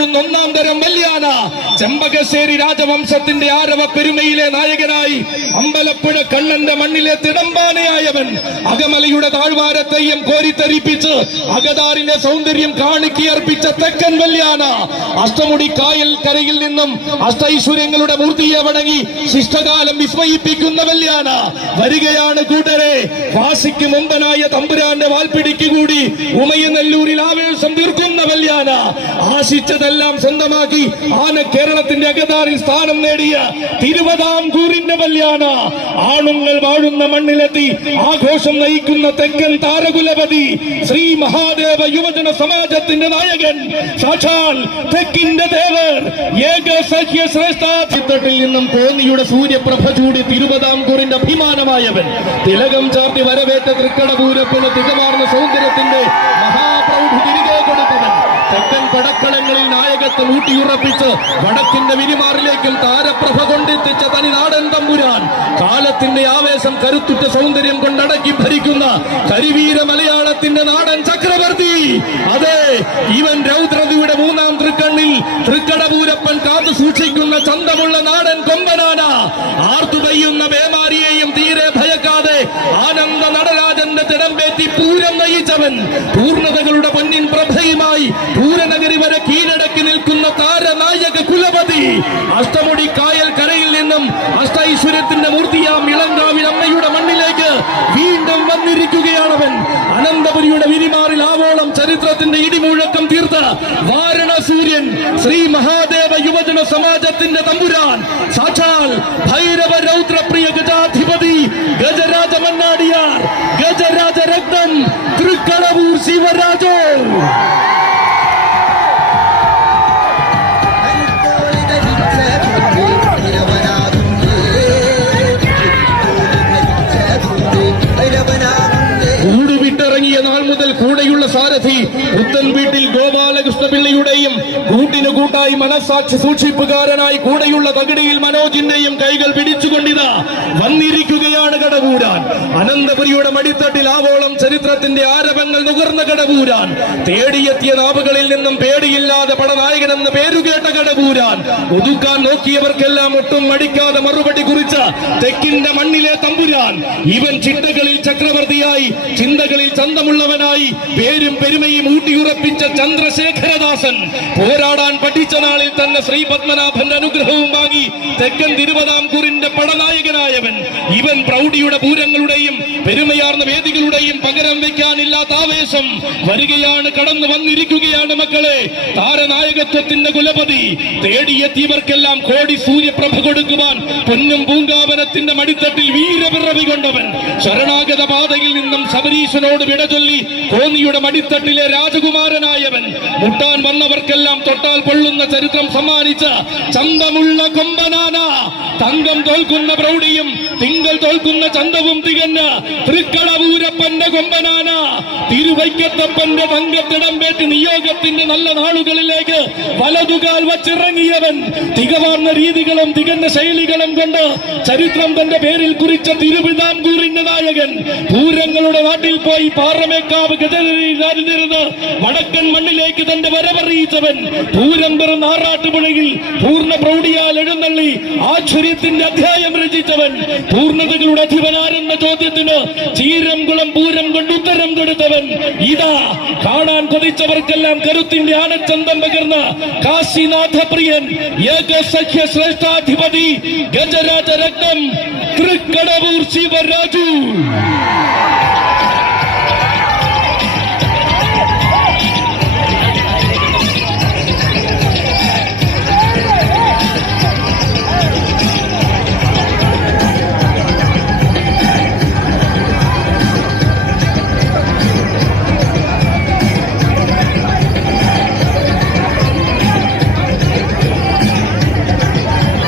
വാഴുന്ന ഒന്നാം തരം വല്യാന ചെമ്പകശ്ശേരി രാജവംശത്തിന്റെ ആരവ പെരുമയിലെ നായകനായി അമ്പലപ്പുഴ കണ്ണന്റെ മണ്ണിലെ തിടമ്പാനയായവൻ അകമലയുടെ താഴ്വാരത്തെയും കോരിത്തരിപ്പിച്ച് അകതാറിന്റെ സൗന്ദര്യം കാണിക്കിയർപ്പിച്ച തെക്കൻ വല്യാന അഷ്ടമുടി കായൽ കരയിൽ നിന്നും അഷ്ടൈശ്വര്യങ്ങളുടെ മൂർത്തിയെ വണങ്ങി ശിഷ്ടകാലം വിസ്മയിപ്പിക്കുന്ന വല്യാന വരികയാണ് കൂട്ടരെ. വാശിക്ക് മുമ്പനായ വാൽപ്പിടിക്ക് കൂടി ഉമയനെല്ലൂരിൽ ആവേശം തീർക്കുന്ന വല്യാന ആശിച്ചതെല്ലാം സ്വന്തമാക്കി ആന കേരളത്തിന്റെ അകതാറിൽ സ്ഥാനം നേടിയ തിരുവതാംകൂറിന്റെ വല്യാന. ആണുങ്ങൾ വാഴുന്ന മണ്ണിലെത്തി ആഘോഷം നയിക്കുന്ന തെക്കൻ താരകുലപതി ശ്രീ മഹാദേവ യുവജന സമാജത്തിന്റെ നായകൻ. സാക്ഷാൽ തെക്കിന്റെ ദേവർ ഏക സഖ്യ ചിത്രത്തിൽ നിന്നും കോന്നിയുടെ സൂര്യപ്രഭ ചൂടി തിരുവതാംകൂറിന്റെ അഭിമാനമായവൻ. തിലകം ചാർത്തി വരവേറ്റ തൃക്കടപൂരപ്പിന് തികമാർന്ന സൗന്ദര്യത്തിന്റെ മഹാപ്രൗഢി തിരികെ കൊടുത്തവൻ തെക്കൻ പടക്കളങ്ങളിൽ നായകത്വം ഊട്ടിയുറപ്പിച്ച് വടക്കിന്റെ വിരിമാറിലേക്കും താരപ്രഭ കൊണ്ടെത്തിച്ച തനി നാടൻ തമ്പുരാൻ കാലത്തിന്റെ ആവേശം കരുത്തുറ്റ സൗന്ദര്യം കൊണ്ടടക്കി ഭരിക്കുന്ന കരിവീര മലയാളത്തിന്റെ നാടൻ ചക്രവർത്തി. അതെ ഇവൻ രൗദ്രതയുടെ മൂന്നാം തൃക്കണ്ണിൽ തൃക്കടപൂരപ്പൻ കാത്തു സൂക്ഷിക്കുന്ന ചന്തമുള്ള നാടൻ കൊമ്പനാന ആർത്തുകയ്യുന്ന ബേമാരിയെയും തീരെ ഭയക്കാതെ ആനന്ദ നടരാജന്റെ തിടമ്പേറ്റി പൂരം നയിച്ചവൻ. പൂർണതകളുടെ പൊന്നിൻ പ്രഭയുമായി പൂരനഗരി വരെ കീഴടക്കി നിൽക്കുന്ന താരനായക കുലപതി അഷ്ടമുടി കായൽ കരയിൽ നിന്നും അഷ്ടൈശ്വര്യത്തിന്റെ മൂർത്തിയാം ഇളങ്കാവിൽ അമ്മയുടെ മണ്ണിലേക്ക് വീണ്ടും വന്നിരിക്കുകയാണവൻ അനന്തപുരിയുടെ വിരിമാറിൽ ആവോളം ചരിത്രത്തിന്റെ ഇടിമുഴക്കം തീർത്ത വാരണസൂര്യൻ ശ്രീ മഹാദേവ യുവജന സമാജത്തിന്റെ തമ്പുരാൻ സാക്ഷാൽ ഭൈരവ രൗദ്രപ്രിയ കൂടെയുള്ള സാരഥി പുത്തൻ വീട്ടിൽ ഗോപാലകൃഷ്ണ പിള്ളയുടെയും കൂട്ടിനു കൂട്ടായി മനസാക്ഷി സൂക്ഷിപ്പുകാരനായി കൂടെയുള്ള തകിടിയിൽ മനോജിന്റെയും കൈകൾ പിടിച്ചുകൊണ്ടിതാ വന്നിരിക്കുകയാണ് കടകൂരാൻ അനന്തപുരിയുടെ മടിത്തട്ടിൽ ആവോളം ചരിത്രത്തിന്റെ ആരവങ്ങൾ നുകർന്ന കടകൂരാൻ തേടിയെത്തിയ നാവുകളിൽ നിന്നും പേടിയില്ലാതെ പടനായകൻ എന്ന് പേരുകേട്ട കടകൂരാൻ ഒതുക്കാൻ നോക്കിയവർക്കെല്ലാം ഒട്ടും മടിക്കാതെ മറുപടി കുറിച്ച തെക്കിന്റെ മണ്ണിലെ തമ്പുരാൻ. ഇവൻ ചിട്ടകളിൽ ചക്രവർത്തിയായി ചിന്തകളിൽ ചന്തമുള്ളവനായി പേരും പെരുമയും ഊട്ടിയുറപ്പിച്ച ചന്ദ്രശേഖരദാസൻ പോരാടാൻ പഠിച്ച നാളിൽ തന്നെ ശ്രീ പത്മനാഭന്റെ അനുഗ്രഹവും വാങ്ങി തെക്കൻ തിരുവിതാംകൂറിന്റെ പടനായകനായവൻ. ഇവൻ പ്രൗഢിയുടെ പൂരങ്ങളുടെയും പെരുമയാർന്ന വേദികളുടെയും പകരം വെക്കാനില്ലാത്ത ആവേശം വരികയാണ് കടന്നു വന്നിരിക്കുകയാണ് മക്കളെ. താരനായകത്വത്തിന്റെ കുലപതി തേടിയെത്തിയവർക്കെല്ലാം കോടി സൂര്യപ്രഭ കൊടുക്കുവാൻ പൊന്നും പൂങ്കാവനത്തിന്റെ മടിത്തട്ടിൽ വീരപിറവി കൊണ്ടവൻ. ശരണാഗത പാതയിൽ നിന്നും ശബരീശനോട് വിട ചൊല്ലി കോന്നിയുടെ മടിത്തട്ടിലെ രാജകുമാരനായവൻ. മുട്ടാൻ വന്നവർക്കെല്ലാം തൊട്ടാൽ പൊള്ളുന്ന ചരിത്രം സമ്മാനിച്ച ചന്തമുള്ള കൊമ്പനാന. തങ്കം തോൽക്കുന്ന പ്രൗഢിയും തിങ്കൾ തോൽക്കുന്ന ചന്തവും തികഞ്ഞ തൃക്കളപൂരപ്പന്റെ കൊമ്പനാന. തിരുവൈക്കത്തപ്പന്റെ തങ്കത്തിടമ്പേറ്റ് നിയോഗത്തിന്റെ നല്ല നാളുകളിലേക്ക് വലതുകാൽ വച്ചിറങ്ങിയവൻ. തികവാർന്ന രീതികളും തികഞ്ഞ ശൈലികളും കൊണ്ട് ചരിത്രം തന്റെ പേരിൽ കുറിച്ച തിരുവിതാംകൂറിന്റെ നായകൻ. പൂരങ്ങളുടെ നാട്ടിൽ പോയി പാറമേക്കാവ് ഗജനിരുന്ന് വടക്കൻ മണ്ണിലേക്ക് തന്റെ വരവറിയിച്ചവൻ പൂരം പെറുന്ന ആറാട്ടുപുഴയിൽ പൂർണ പ്രൗഢിയാൽ എഴുന്നള്ളി ആശ്ചര്യത്തിന്റെ അധ്യായം രചിച്ചവൻ. പൂർണതകളുടെ അധിപനാരെന്ന ചോദ്യത്തിന് ചീരംകുളം പൂരം കൊണ്ട് ഉത്തരം കൊടുത്തവൻ. ഇതാ കാണാൻ കൊതിച്ചവർക്കെല്ലാം കരുത്തിന്റെ ആനച്ചന്തം പകർന്ന കാശിനാഥ പ്രിയൻ ഏകസഖ്യ ശ്രേഷ്ഠാധിപതി ഗജരാജ രത്നം തൃക്കടവൂർ ശിവരാജു.